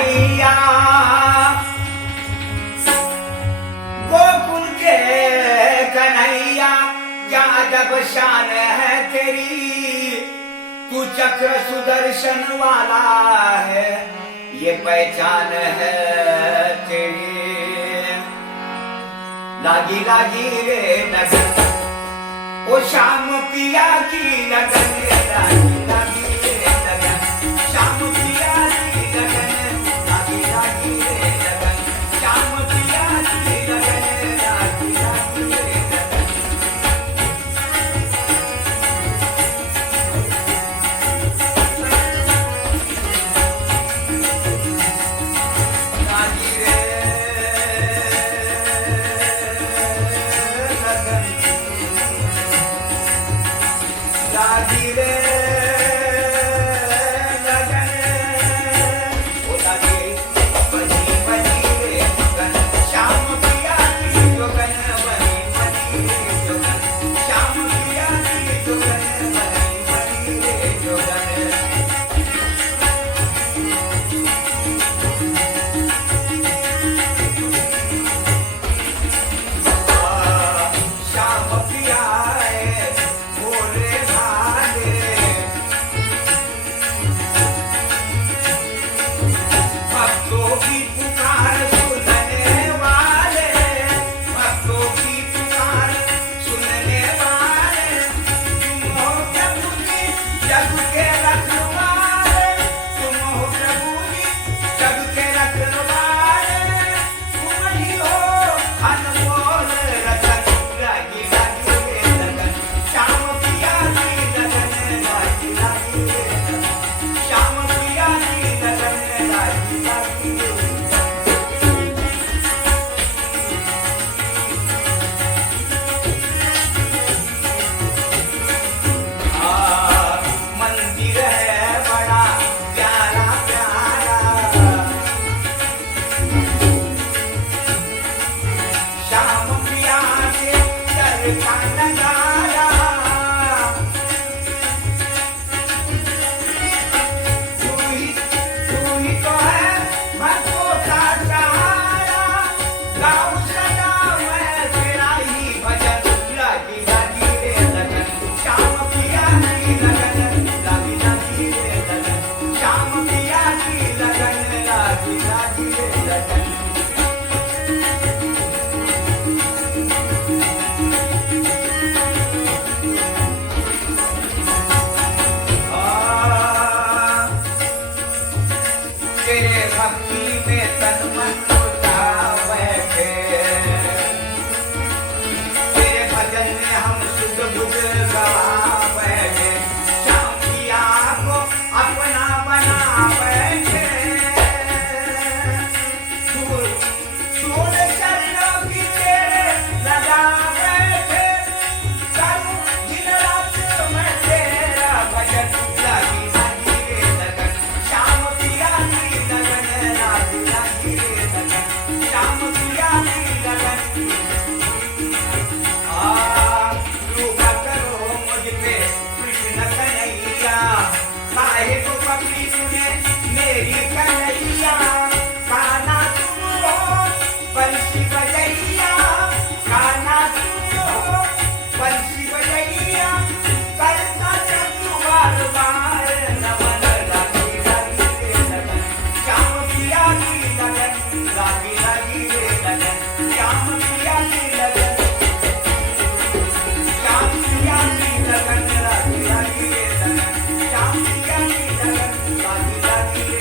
कन्हैया गोकुल के कन्हैया क्या अजब शान है तेरी तू चक्र सुदर्शन वाला है ये पहचान है तेरी लागी लागी रे लगन ओ श्याम पिया की लगन लागी लागी रे लगन श्याम पिया की लगन लागी लागी रे लगन श्याम पिया की लगन लागी लागी रे लगन लागी रे लागी रे लगन ओ लागी बनी बनी रे जोगन श्याम पिया की जोगन बनी बनी रे जोगन श्याम पिया की जोगन बनी बनी रे जोगन श्याम पिया भोले भाले भक्तों की पुकार सुनने वाले भक्तों की पुकार सुनने वाले तुम हो प्रभु जी जग के रखवाले तुम हो प्रभु जी जग के रखवाले तुम ही हो अनमोल रतन लागी लागी रे लगन श्याम पिया की लगन लागी लागी रे लगन श्याम पिया की लगन लागी लागी रे मंदिर है बड़ा प्यारा प्यारा श्याम पिया के दर का नजारा तू ही तो है भक्तों का सहारा गाऊं सदा मैं तेरा ही भजन लागी लागी रे लगन श्याम पिया की लगन लागी लागी रे लगन श्याम पिया की लगन लागी लागी रे लगन तेरे भक्ति में तन मन लुटा बैठे तेरे भजन में हम सुध बुध गवा बैठे श्याम पिया को अपना बना बैठे धूल धूल चरणों की तेरे लगा बैठे करूं दिन रात मैं तेरा भजन लागी लागी रे लगन श्याम पिया की लगन लागी लागी रे लगन श्याम पिया की लगन कृपा करो मुझ पे कृष्ण कन्हैया काहे को पकड़ी तूने मेरी कन्हैया काना तुम हो बंसी बजैया काना तुम हो बंसी बजैया करता चंदू बार बार नमन लागी लागी रे लगन श्याम पिया की लगन लागी लागी रे लगन श्याम पिया की लगन श्याम पिया की लगन लागी लागी रे लगन श्याम पिया की लगन लागी लागी रे